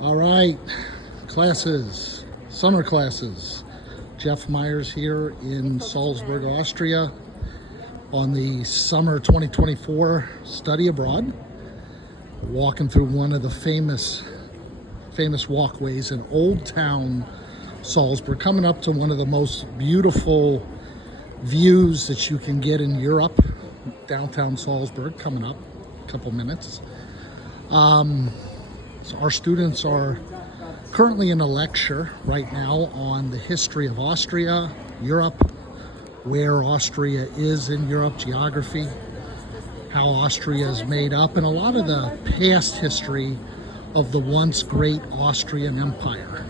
All right, classes, summer classes. Jeff Myers here in Salzburg, Austria on the summer 2024 study abroad. Walking through one of the famous walkways in Old Town Salzburg, coming up to one of the most beautiful views that you can get in Europe, downtown Salzburg, coming up a couple minutes. So our students are currently in a lecture right now on the history of Austria, Europe, where Austria is in Europe, geography, how Austria is made up, and a lot of the past history of the once great Austrian Empire.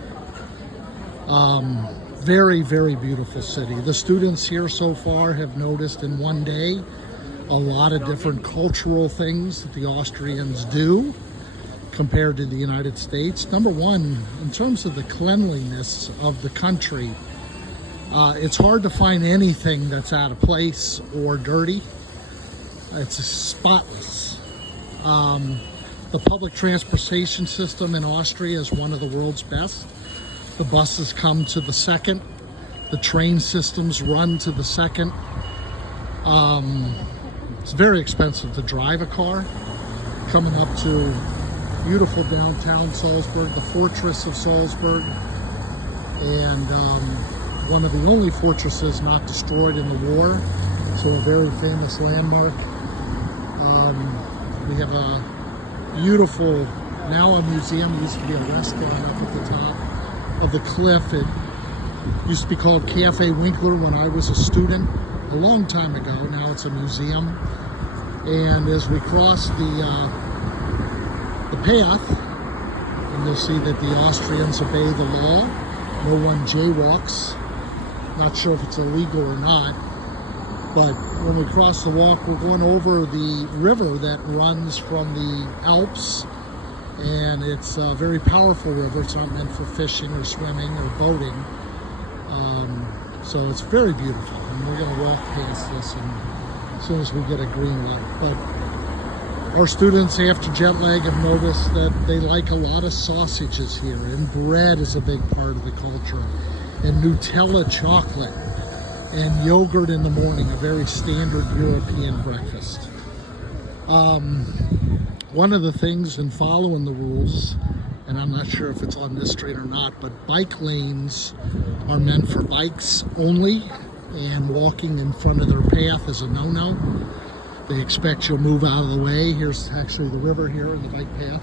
Very, very beautiful city. The students here so far have noticed in one day a lot of different cultural things that the Austrians do compared to the United States. Number one, in terms of the cleanliness of the country, it's hard to find anything that's out of place or dirty. It's spotless. The public transportation system in Austria is one of the world's best. The buses come to the second. The train systems run to the second. It's very expensive to drive a car. Coming up to beautiful downtown Salzburg, the fortress of Salzburg, and one of the only fortresses not destroyed in the war, so a very famous landmark. We have a beautiful, now a museum. It used to be a restaurant up at the top of the cliff. It used to be called Cafe Winkler when I was a student a long time ago. Now it's a museum. And as we cross the path, and you'll see that the Austrians obey the law. No one jaywalks. Not sure if it's illegal or not, but when we cross the walk, we're going over the river that runs from the Alps, and it's a very powerful river. It's not meant for fishing or swimming or boating, so it's very beautiful, and we're going to walk past this as soon as we get a green light. But our students, after jet lag, have noticed that they like a lot of sausages here, and bread is a big part of the culture, and Nutella chocolate, and yogurt in the morning, a very standard European breakfast. One of the things in following the rules, and I'm not sure if it's on this street or not, but bike lanes are meant for bikes only, and walking in front of their path is a no-no. They expect you'll move out of the way. Here's actually the river here and the bike path.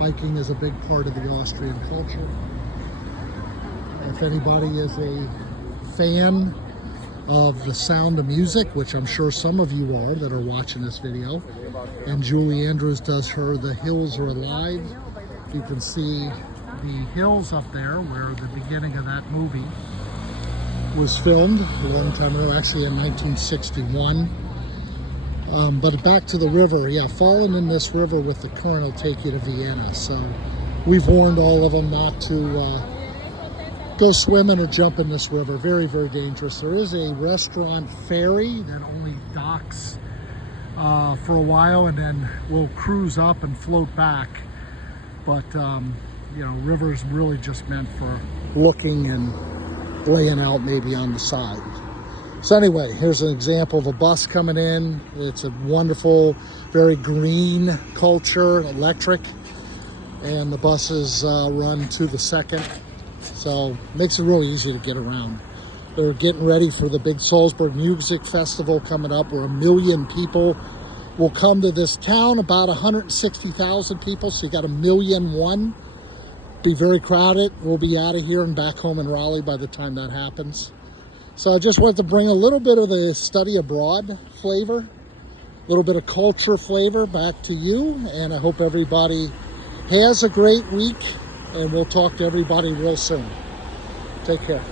Biking is a big part of the Austrian culture. If anybody is a fan of The Sound of Music, which I'm sure some of you are that are watching this video, and Julie Andrews does her The Hills Are Alive, you can see the hills up there where the beginning of that movie was filmed a long time ago, actually in 1961. But back to the river, yeah, falling in this river with the current will take you to Vienna. So we've warned all of them not to go swimming or jump in this river. Very, very dangerous. There is a restaurant ferry that only docks for a while and then will cruise up and float back. But, you know, river's really just meant for looking and laying out maybe on the side. So anyway, here's an example of a bus coming in. It's a wonderful, very green culture, electric, and the buses run to the second. So makes it really easy to get around. They're getting ready for the big Salzburg Music Festival coming up, where 1 million people will come to this town, about 160,000 people, so you got 1,000,001. Be very crowded. We'll be out of here and back home in Raleigh by the time that happens. So I just wanted to bring a little bit of the study abroad flavor, a little bit of culture flavor back to you, and I hope everybody has a great week, and we'll talk to everybody real soon. Take care.